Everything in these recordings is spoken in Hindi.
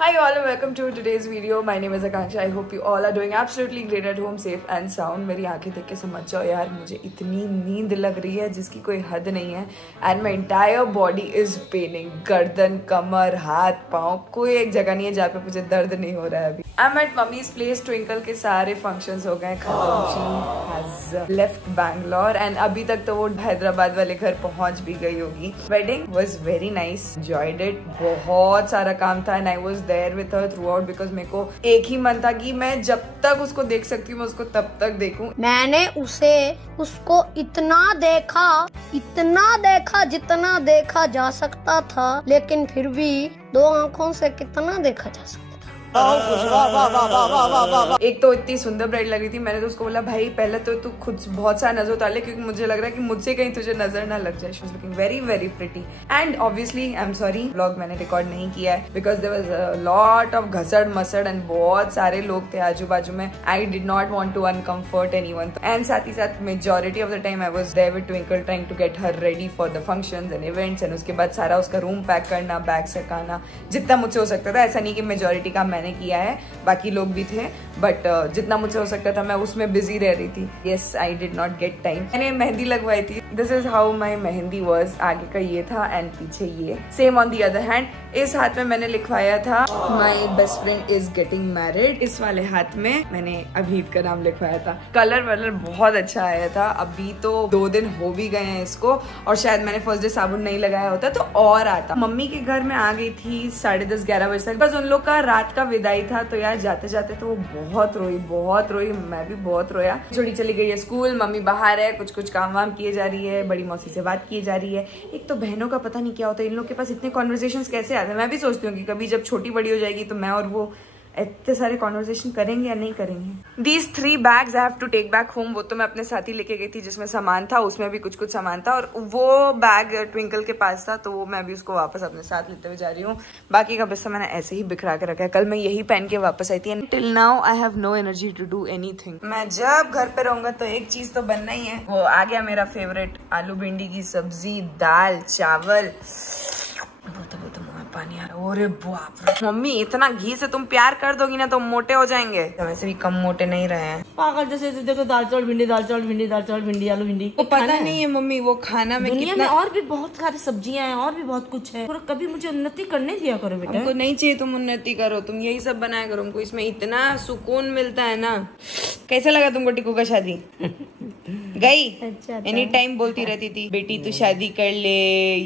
Hi all and welcome to today's video. My name is Akanksha. I hope you all are doing absolutely great at home, safe and sound. मेरी आंखें देख के समझ जाओ यार, मुझे इतनी नींद लग रही है जिसकी कोई हद नहीं है. And my entire body is paining. गर्दन, कमर, हाथ, पाँव, कोई एक जगह नहीं है जहाँ पे मुझे दर्द नहीं हो रहा है अभी. I'm at Mummy's place. Twinkle के सारे functions हो गए खत्म. She has left Bangalore and अभी तक तो वो हैदराबाद वाले घर पहुँच भी गई होगी. Wedding was very nice. Enjoyed it. बहुत सारा काम था and I was there with her throughout because मेरे को एक ही मन था कि मैं जब तक उसको देख सकती हूँ मैं उसको तब तक देखूं. मैंने उसको इतना देखा जितना देखा जा सकता था, लेकिन फिर भी 2 आंखों से कितना देखा जा सकता. एक तो इतनी सुंदर ब्राइड लग रही थी. मैंने तो उसको बोला भाई पहले तो तू खुद बहुत सारा नजर उतार ले क्योंकि मुझे लग रहा है कि मुझसे कहीं तुझे नजर ना लग जाए. She was looking very very pretty and obviously I am sorry vlog मैंने रिकॉर्ड नहीं किया है because there was a lot of घसड़ मसड़ एंड बहुत सारे लोग थे आजू बाजू में. I did not want to uncomfort anyone and साथ ही साथ majority of the time I was there with Twinkle trying to get her ready for the functions and events and उसके बाद सारा उसका रूम पैक करना, बैग सकाना, जितना मुझसे हो सकता था. ऐसा नहीं कि मेजॉरिटी काम मैंने किया है, बाकी लोग भी थे बट जितना मुझसे हो सकता था मैं उसमें बिजी रह रही थी. Yes I did not get time. मैंने मेहंदी लगवाई थी. This is how my mehndi was. आगे का ये था एंड पीछे ये. Same on the other hand इस हाथ में मैंने लिखवाया था my best friend is getting married. इस वाले हाथ में मैंने अभीत का नाम लिखवाया था. कलर वलर बहुत अच्छा आया था. अभी तो 2 दिन हो भी गए हैं इसको और शायद मैंने फर्स्ट डे साबुन नहीं लगाया होता तो और आता. मम्मी के घर में आ गई थी 10:30-11 बजे तक. बस उन लोग का रात का विदाई था तो यार जाते जाते तो वो बहुत रोई. मैं भी बहुत रोया. छोटी चली गई है स्कूल, मम्मी बाहर है, कुछ काम वाम किए जा रही है, बड़ी मौसी से बात की जा रही है. एक तो बहनों का पता नहीं क्या होता है, इन लोग के पास इतने कॉन्वर्सेशंस कैसे आते हैं. मैं भी सोचती हूँ कि कभी जब छोटी बड़ी हो जाएगी तो मैं और वो इतने सारे कॉन्वर्सेशन करेंगे या नहीं करेंगे. These 3 bags I have to take back home. वो तो मैं अपने साथ ही लेके गई थी जिसमें सामान था, उसमें भी कुछ सामान था और वो बैग ट्विंकल के पास था तो वो मैं भी उसको वापस अपने साथ लेते हुए जा रही हूँ. बाकी का बिस्सा मैंने ऐसे ही बिखरा के रखा है. कल मैं यही पहन के वापस आई थी. Till now I have no energy to do anything. मैं जब घर पे रहूंगा तो एक चीज तो बनना ही है. वो आ गया मेरा फेवरेट आलू भिंडी की सब्जी, दाल, चावल. तो मुंह में पानी आ रहा है. अरे बाप रे मम्मी, इतना घी से तुम प्यार कर दोगी ना तो मोटे हो जाएंगे. वैसे भी कम मोटे नहीं रहे हैं. पागल जैसे देखो दाल चावल भिंडी आलू भिंडी. वो पता नहीं है मम्मी वो खाना में दुनिया कितना... में और भी बहुत सारी सब्जियां हैं और भी बहुत कुछ है. और कभी मुझे उन्नति करने दिया करो बेटा. हमको नहीं चाहिए तुम उन्नति करो, तुम यही सब बनाया करो. हमको इसमें इतना सुकून मिलता है ना. कैसा लगा तुमको टिकू का शादी? गई एनी टाइम बोलती रहती थी बेटी तू शादी कर ले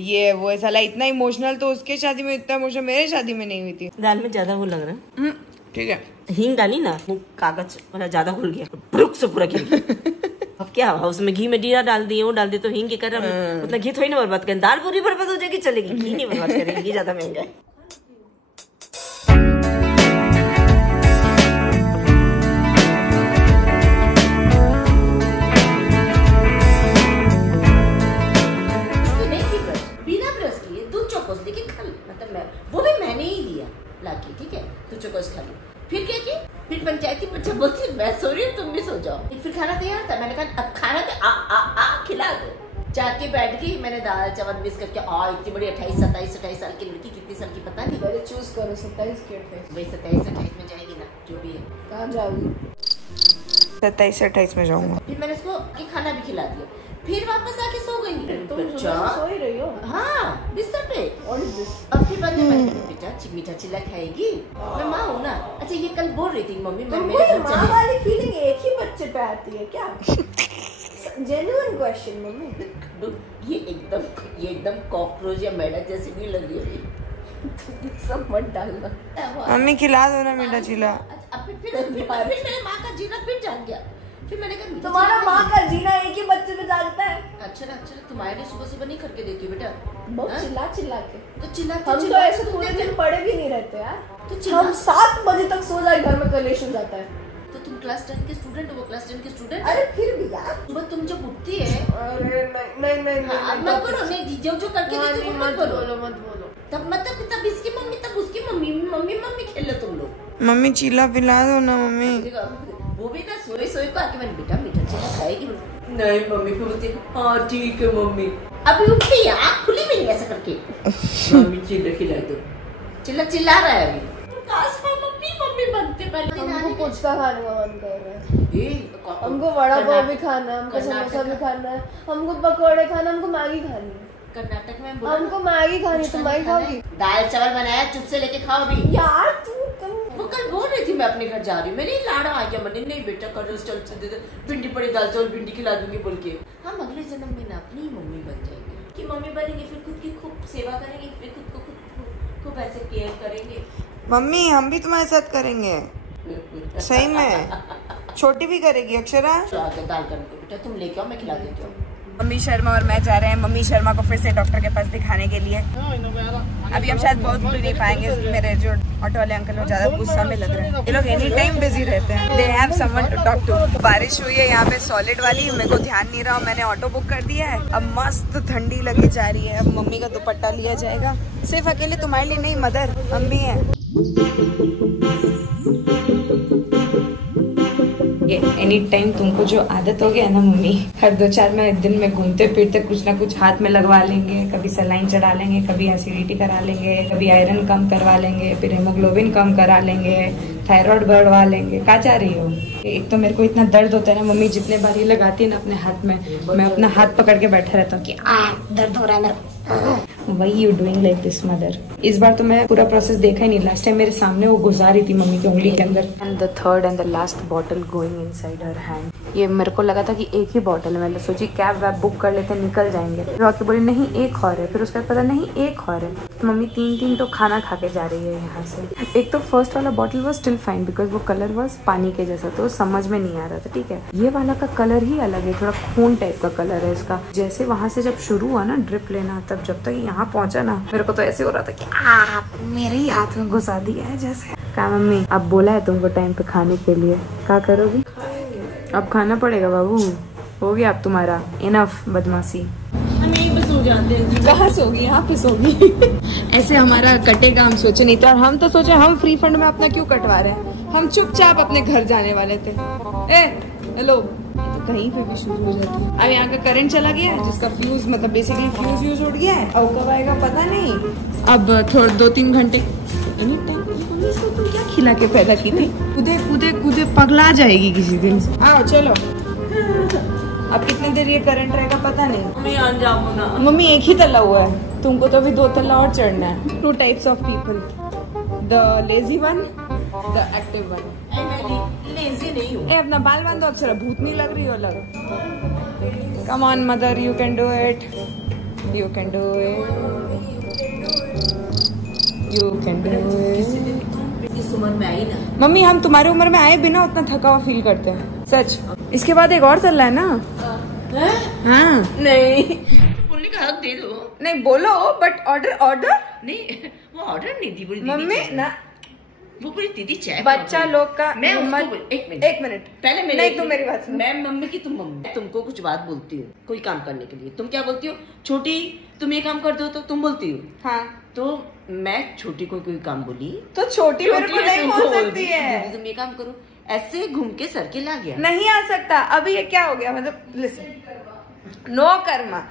ये वो. साला इतना इमोशनल तो उसके शादी में, इतना इमोशनल मेरे शादी में नहीं हुई थी. दाल में ज्यादा वो लग रहा है. ठीक है हींग डाली ना, वो कागज वाला ज्यादा घुल गया, रुक से पूरा गिर गया. अब क्या हुआ उसमें? घी में जीरा डाल दिए, वो डाल दिए तो हींग के कर मतलब घी थोड़ी ना बर्बाद करें. दाल पूरी बर्बाद हो जाएगी चलेगी, घी नहीं बर्बाद करेंगे, घी ज्यादा महंगा है. ठीक है तू चोकोस खा ली. फिर क्या की? फिर पंचायती बच्चा बोलती मैं सो रही हूँ तुम भी सो जाओ. फिर खाना तैयार था. मैंने कहा अब खाना तो आ खिला दो. जाके बैठ गई. मैंने दाल चावल मिस करके इतनी बड़ी 28-27 साल की लड़की, कितनी साल की पता नहीं. पहले चूज करो 27 की 28. भाई 27-28 में जाएगी ना जो भी है. कहाँ जाओगी? 27-28 में जाऊंगा. फिर मैंने उसको खाना भी खिला दिया. फिर वापस आके सो गई. सो ही रही हो? हाँ बिस्तर पे. और फिर बाद में बेटा मीठा चिल्ला खाएगी. मैं माँ हूँ ना. अच्छा ये कल बोल रही थी मम्मी मैं मेरे माँ वाली फीलिंग एक ही बच्चे पे आती है क्या? Genuine question mummy. ये एकदम कॉकरोच या मेढक जैसी नहीं लग रही है. सब मत डालना. मम्मी खिला दो ना मीठा चिल्ला. फिर मेरे माँ का जीना फिर जाग गया. फिर मैंने कहा तुम्हारा माँ का जीना एक ही बच्चे पे जागता है. अच्छा तुम्हारे लिए सुबह नहीं करके देती बेटा. बहुत चिल्ला के. तो चिल्ला हम तो ऐसे पूरे दिन पड़े भी नहीं रहते यार. तो हम 7 बजे तक सो जाए घर में कलेश हो जाता है. तो तुम क्लास 10 के स्टूडेंट हो. वो क्लास 10 के स्टूडेंट. अरे फिर भी यार सुबह तुम जब उठती है. अरे नहीं मत बोलो. नहीं जो करके देती हो मत बोलो. तब मतलब तब इसकी मम्मी तब उसकी मम्मी खेल लो तुम लोग. मम्मी चिल्ला पिला दो ना मम्मी. वो भी ना सोए को आके मैंने बेटा मीठा चिल्ला खाएगी. नहीं मम्मी. फिर बोलती हाँ ठीक है मम्मी. अभी उठती आँख खुली में ऐसा करके मम्मी चिल्ला खिला दो. चिल्ला रहा है अभी. पहले दिन हमको पुचका खाने का मन कर रहा है, आने हमको वड़ा पाव भी खाना है, हमको समोसा भी खाना है, हमको पकौड़े खाना, हमको मैगी खानी है। कर्नाटक में हमको मैगी खानी, तुम मैगी खाओगी? दाल चावल बनाया, चुप से लेके खाओ भी। यार तुम वो कल बोल रही थी मैं अपने घर जा रही हूँ, मेरी लाड़ा आ गया मैंने, नहीं बेटा कर भिंडी पड़ी दाल चावल भिंडी खिला दूंगी बोल के। हम अगले जन्म में ना अपनी मम्मी बन जाएंगे, कि मम्मी बनेंगे, फिर खुद की खूब सेवा करेंगे, फिर खुद को खूब ऐसे केयर करेंगे। मम्मी हम भी तुम्हारे साथ करेंगे, सही में। छोटी भी करेगी अक्षरा। दाल करने को बेटा तुम लेके आओ, मैं खिला देती हूँ। मम्मी शर्मा और मैं जा रहे हैं मम्मी शर्मा को फिर से डॉक्टर के पास दिखाने के लिए। अभी हम शायद बहुत दूर नहीं पाएंगे, मेरे जो ऑटो वाले अंकल वो ज्यादा गुस्सा में लग रहे हैं। ये लोग एनी टाइम बिजी रहते हैं, they have someone to talk to. बारिश हुई है यहाँ पे सॉलिड वाली, मेरे को ध्यान नहीं रहा, मैंने ऑटो बुक कर दिया है। अब मस्त ठंडी लगी जा रही है। अब मम्मी का दुपट्टा लिया जाएगा, सिर्फ अकेले तुम्हारे लिए नहीं, मदर मम्मी है। एनी टाइम तुमको जो आदत हो गया ना मम्मी, हर 2-4 दिन में घूमते फिरते कुछ ना कुछ हाथ में लगवा लेंगे, कभी सलाइन चढ़ा लेंगे, कभी एसिडिटी करा लेंगे, कभी आयरन कम करवा लेंगे, फिर हेमोग्लोबिन कम करा लेंगे, थायराइड बढ़वा लेंगे। कहाँ जा रही हो? एक तो मेरे को इतना दर्द होता है ना मम्मी, जितने बार ये लगाती है ना अपने हाथ में, मैं अपना हाथ पकड़ के बैठा रहता हूँ कि दर्द हो रहा है मेरा। Why you doing like this, mother? इस बार तो मैं पूरा प्रोसेस देखा ही नहीं, लास्ट टाइम मेरे सामने वो गुजार रही थी मम्मी की उंगली के अंदर। And the third and the last bottle going inside her hand. ये मेरे को लगा था कि एक ही बॉटल है, मैंने सोची कैब वैब बुक कर लेते निकल जाएंगे। रॉकी बोली नहीं एक और है, फिर उसके बाद पता नहीं एक और है। तो मम्मी 3 तो खाना खा के जा रही है यहाँ से। एक तो फर्स्ट वाला bottle was still fine because वो कलर वॉज पानी के जैसा, तो समझ में नहीं आ रहा था, ठीक है। ये वाला का कलर ही अलग है, थोड़ा खून टाइप का कलर है इसका। जैसे वहां से जब शुरू हुआ ना ड्रिप लेना, तब जब तक यहाँ पहुंचा ना, मेरे को तो ऐसे हो रहा था कि मेरे ही हाथ में घुसा दिया है जैसे। क्या मम्मी अब बोला है तुमको टाइम पे खाने के लिए, क्या करोगी? अब खाना पड़ेगा बाबू, हो गया अब तुम्हारा इनफ बदमाशी। हम यहीं पे सो जाते हैं। कहाँ सोगी? यहाँ पे सोगी। ऐसे हमारा कटेगा हम सोचे नहीं थे, और हम तो सोचे हम फ्री फंड में अपना क्यों कटवा रहे हैं, हम चुपचाप अपने घर जाने वाले थे। हेलो, तो कहीं पे भी शुरू हो जाती है। अब यहाँ का करंट चला गया है, जिसका फ्यूज मतलब बेसिकली फ्यूज यूज उड़ गया है, और कब आएगा पता नहीं। अब थोड़े 2-3 घंटे तुम क्या खिला के पैदा की थी? कूदे कूदे कूदे पगला जाएगी किसी दिन। आओ चलो, अब कितने देर ये करंट रहेगा पता नहीं। मम्मी आ जाओ ना। मम्मी एक ही तल्ला हुआ है, तुमको तो अभी 2 तल्ला और चढ़ना है। 2 types of people, the lazy one, the active one. Lazy नहीं हूँ। अपना बाल बांधो अक्षरा, भूत नहीं लग रही हो लग। Come on mother, you can do it, you can do it, you can do it. इस उम्र में आई ना मम्मी, हम तुम्हारी उम्र में आए बिना उतना थका हुआ फील करते हैं सच। इसके बाद एक और तल्ला है ना? हाँ नहीं, बोलने का हक दे दो। नहीं बोलो, बट ऑर्डर नहीं, वो ऑर्डर नहीं दी, बोली मम्मी ना, वो पूरी दीदी चाय बच्चा लोग का। मैं एक मिनट पहले नहीं, तुम मेरी बात सुनो। मैं मम्मी की तुम मम्मी, तुमको कुछ बात बोलती हूँ कोई काम करने के लिए, तुम क्या बोलती हो? छोटी तुम ये काम कर दो, तो तुम बोलती हो हाँ, तो मैं छोटी को कोई काम बोली तो छोटी मेरे को नहीं बोल सकती है। दीदी तुम ये काम करो, ऐसे घूम के सर के ला गया। नहीं आ सकता। अभी ये क्या हो गया, मतलब लिसन, नो कर्मा।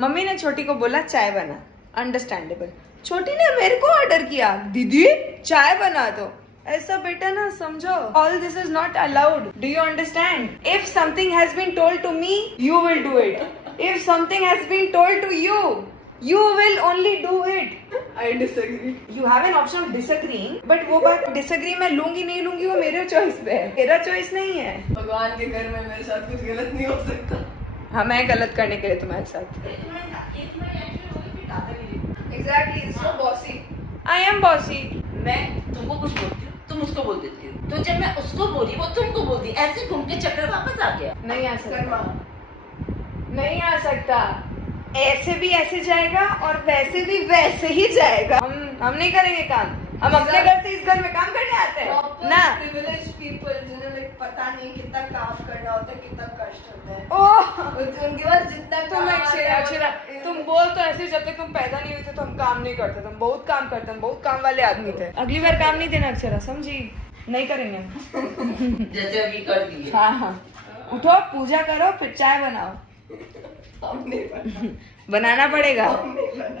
मम्मी ने छोटी को बोला चाय बना, अंडरस्टैंडेबल। छोटी ने मेरे को ऑर्डर किया, दीदी चाय बना दो। ऐसा बेटा ना समझो, all this is not allowed, do you understand? If something has been told to me, you will do it. If something has been told to you, you will only do it. I disagree. You have an option of disagreeing, but वो बात disagree मैं लूंगी नहीं लूंगी वो मेरे चॉइस पे है, मेरा चॉइस नहीं है। भगवान के घर में मेरे साथ कुछ गलत नहीं हो सकता। हाँ, मैं गलत करने के लिए तुम्हारे साथ। Exactly, so bossy. I am bossy. मैं तुमको कुछ बोलती हूँ, तुम उसको बोल देती हो, तो जब मैं उसको बोली वो तुमको बोलती, ऐसे घूम के चक्कर वापस आ गया। नहीं आ सकता, नहीं आ सकता। ऐसे भी ऐसे जाएगा और वैसे भी वैसे ही जाएगा। हम नहीं करेंगे काम, हम अपने घर से इस घर में काम करने आते हैं ना। प्रिविलेज्ड पीपल जिन्हें पता नहीं कितना काम करना होता है, कितना कष्ट होता है। ओह, उनके पास जितना तुम अक्षरा, तुम बोल तो ऐसे, जब तक तुम पैदा नहीं हुई थे तो हम काम नहीं करते, तुम बहुत काम करते, हम बहुत काम वाले आदमी थे। अगली बार काम नहीं देना अक्षरा, समझी? नहीं करेंगे जैसे अभी कर दिए। हाँ हाँ, उठो पूजा करो फिर चाय बनाओ। बनाना पड़ेगा।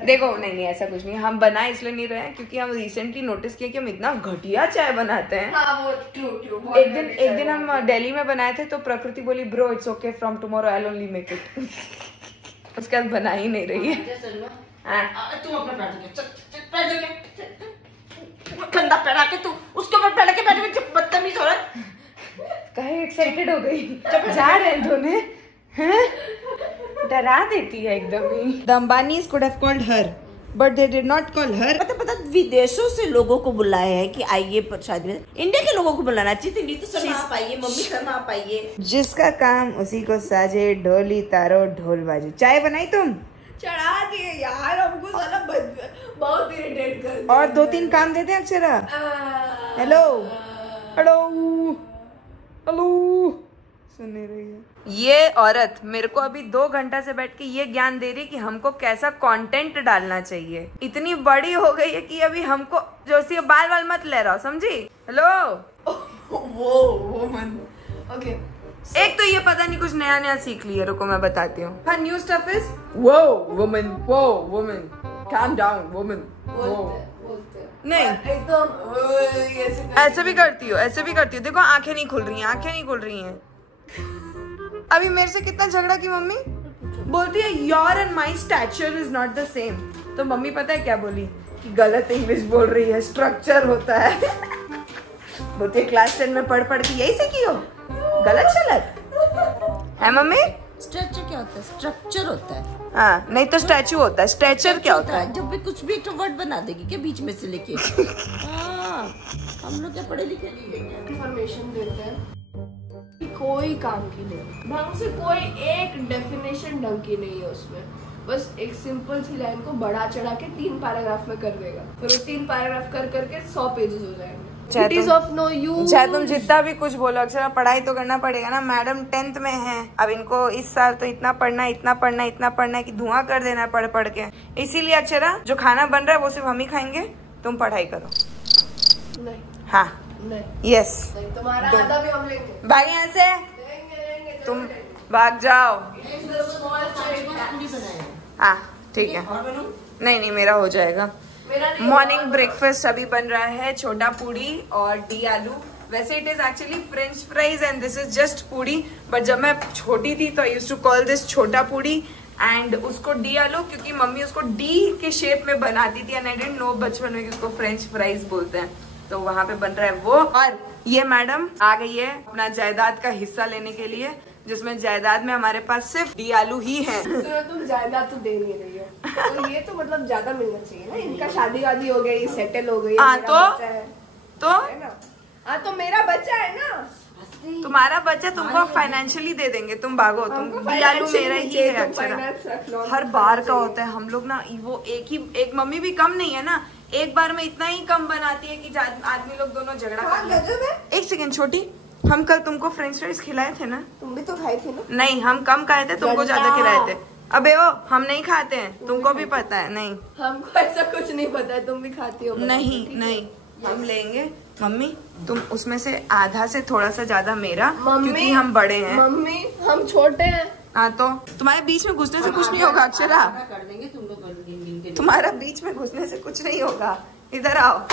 देखो नहीं ऐसा कुछ नहीं, हम बना इसलिए नहीं रहे हैं क्योंकि हम रिसेंटली नोटिस किया कि हम इतना घटिया चाय बनाते हैं। हाँ, वो एक दिन हम दिल्ली में बनाए थे तो प्रकृति बोली bro it's okay from tomorrow I will only make it. उसके बाद बना ही नहीं रही है। तुम अपना ठंडा पहना के तू उसके ऊपर पहना के बैठ गई, बदतमीज औरत। काहे एक्साइटेड हो गई, जा रहे हैं दोनों, डरा देती है एकदम ही। The Ambanis could have called her, but they did not call her. पता विदेशों से लोगों को बुलाए हैं कि आइए शादी में। इंडिया के लोगों को बुलाना चाहिए। नीतू शर्मा आप आइए, मम्मी शर्मा आप आइए। जिसका काम उसी को साजे, ढोली तारो ढोल बाजे। चाय बनाई तुम? चढ़ा दिए यार, हमको साला बहुत इरिटेट कर दिया। और 2-3 काम देते हैं अक्षरा। हेलो हेलो हेलो, सुन नहीं रही है ये औरत। मेरे को अभी 2 घंटा से बैठ के ये ज्ञान दे रही है कि हमको कैसा कंटेंट डालना चाहिए। इतनी बड़ी हो गई है कि अभी हमको जो सी बाल मत ले रहा हो, समझी? हेलो वो मन ओके। एक तो ये पता नहीं कुछ नया सीख लिया, रुको मैं बताती हूँ। हाँ, न्यू स्टफ इज वो वुमन calm down woman। नहीं एकदम ऐसे भी करती हो, ऐसे भी करती हो। देखो आंखें नहीं खुल रही हैं। अभी मेरे से कितना झगड़ा की मम्मी बोलती है your and my stature is not the same. तो मम्मी पता है क्या बोली कि गलत इंग्लिश बोल रही है, स्ट्रक्चर होता है। बोलती है क्लास 10 में पढ़ के यही सीखी हो, गलत चलत है मम्मी। स्ट्रक्चर क्या होता है? स्ट्रक्चर होता है। हाँ, नहीं तो स्टैचू होता है। स्ट्रेचर क्या होता है? जब भी कुछ भी एक वर्ड बना देगी क्या बीच में से लेके। हम लोग क्या पढ़े लिखे इंफॉर्मेशन देते हैं कि कोई काम की नहीं, ढंग से कोई एक डेफिनेशन ढंग की नहीं है उसमें। बस एक सिंपल सी लाइन को बढ़ा चढ़ा के 3 पैराग्राफ में कर देगा, फिर वो 3 पैराग्राफ कर करके 100 पेजेस हो जाएंगे। It is of no use। चाहे तुम जितना भी कुछ बोलो अक्षरा, पढ़ाई तो करना पड़ेगा ना। मैडम 10th में है, अब इनको इस साल तो इतना पढ़ना है कि धुआं कर देना है पढ़ के। इसीलिए अक्षरा जो खाना बन रहा है वो सिर्फ हम ही खाएंगे, तुम पढ़ाई करो। नहीं, हाँ नहीं, यस, तुम्हारा आधा भी हम लेंगे। भाग यहाँ से, लेंगे, तुम भाग जाओ। हाँ ठीक है, नहीं मेरा हो जाएगा। मॉर्निंग ब्रेकफास्ट अभी बन रहा है छोटा पूड़ी और डी आलू। वैसे it is actually French fries and this is just puri, but जब मैं छोटी थी तो I used to call this छोटा पूड़ी एंड उसको डी आलू, क्योंकि मम्मी उसको डी के शेप में बनाती थी एंड आई डिडंट नो बचपन में कि उसको फ्रेंच फ्राइज बोलते हैं। तो वहां पे बन रहा है वो। और ये मैडम आ गई है अपना जायदाद का हिस्सा लेने के लिए, जिसमें जायदाद में हमारे पास सिर्फ डी आलू ही है। सुनो, तुम जायदाद तो दे नहीं रही हो, तो ये तो मतलब ज्यादा मिलना चाहिए ना। इनका शादी वादी हो गई, सेटल हो गई, तो मेरा बच्चा है ना। तुम्हारा बच्चा तुमको फाइनेंशियली दे देंगे, तुम भागो। तुम डी आलू मेरा ही है अक्षरा। हर बार का होता है, हम लोग ना वो एक मम्मी भी कम नहीं है ना, एक बार में इतना ही कम बनाती है कि आदमी लोग दोनों झगड़ा कर। एक सेकेंड छोटी, हम कल तुमको फ्रेंच फ्राइज खिलाए थे ना? तुम भी तो खाई थी ना? नहीं, हम कम खाए थे, तुमको ज्यादा खिलाए थे। अबे ओ, हम नहीं खाते हैं, तुमको भी पता है। नहीं, हमको ऐसा कुछ नहीं पता है, तुम भी खाती हो। नहीं, हम लेंगे। मम्मी तुम उसमें से आधा से थोड़ा सा ज्यादा मेरा, क्योंकि हम बड़े हैं। मम्मी हम छोटे हैं। हाँ, तो तुम्हारे बीच में घुसने से कुछ नहीं होगा अक्षरा। कर देंगे तुम लोग, तुम्हारा बीच में घुसने से कुछ नहीं होगा। इधर आओ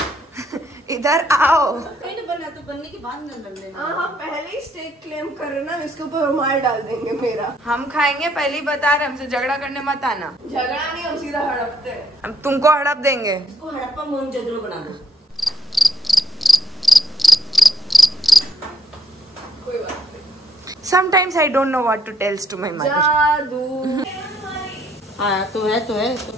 इधर आओ। बना तो बनने के बाद न लड़ लेना। हाँ, पहले ही स्टेक क्लेम कर रहे ना, इसके ऊपर रुमाल डाल देंगे मेरा। हम खाएंगे, पहले ही बता रहे, हमसे झगड़ा करने मत आना। झगड़ा नहीं, हम सीधा हड़पते हैं। हम तुमको हड़प देंगे। इसको हड़प्पा मोहनजोदड़ो बनाना। कोई बात नहीं। Sometimes I don't know what to tell to my mother. जादू। हाँ तो क्या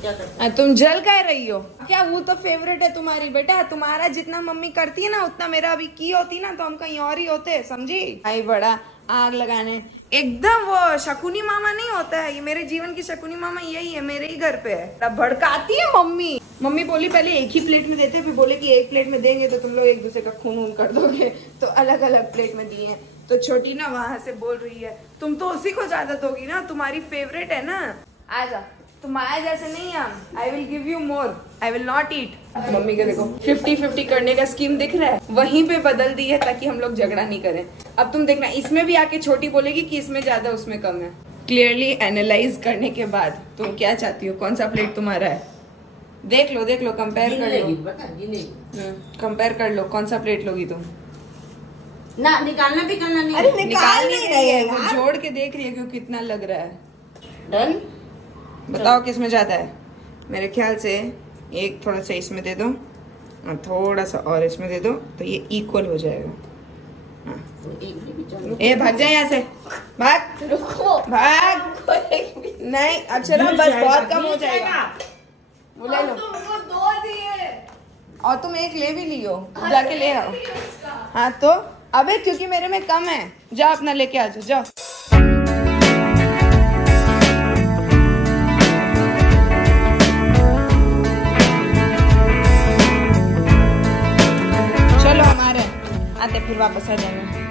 करते? तुम जल कह रही हो क्या? वो तो फेवरेट है तुम्हारी बेटा। तुम्हारा जितना मम्मी करती है ना उतना मेरा अभी की होती ना तो हम कहीं और ही होते, समझी? आई बड़ा आग लगाने एकदम वो शकुनी मामा नहीं होता है। ये मेरे जीवन की शकुनी मामा यही है, मेरे ही घर पे है। तब भड़काती है मम्मी। मम्मी बोली पहले एक ही प्लेट में देते, फिर बोले कि एक प्लेट में देंगे तो तुम लोग एक दूसरे का खून वून कर दोगे, तो अलग अलग प्लेट में दिए। तो छोटी ना वहां से बोल रही है तुम तो उसी को ज्यादा दोगी ना, तुम्हारी फेवरेट है ना। आजा, तुम्हारे जैसे नहीं हम। I will give you more, I will not eat. Mummy के देखो 50-50 करने का स्कीम दिख रहा है, वहीं पे बदल दी है ताकि हम लोग झगड़ा नहीं करें। अब तुम देखना, इसमें भी आके छोटी बोलेगी कि इसमें ज्यादा उसमें कम है। क्लियरली एनालाइज करने के बाद तुम क्या चाहती हो, कौन सा प्लेट तुम्हारा है? देख लो कंपेयर कर लो, कंपेयर कर लो कौन सा प्लेट लोगी तुम। ना निकालना भी करना नहीं। अरे निकाल नहीं रही है वो यार। जोड़ के देख रही है कि कितना लग रहा है। डन। बताओ किस में ज्यादा है? मेरे ख्याल से एक थोड़ा सा इसमें दे दो और थोड़ा सा और इसमें दे दो तो ये इक्वल हो जाएगा। ए भाग जाए यहाँ से, भाग रुको भाग। नहीं अक्षरा बस बहुत कम हो जाएगा। वो ले लो तुमको 2 दिए और तुम एक ले भी लियो, जाके ले आओ। हाँ तो अबे क्योंकि मेरे में कम है, जाओ अपना लेके आ जाओ, जाओ। चलो हमारे आते फिर वापस आ जाएंगे।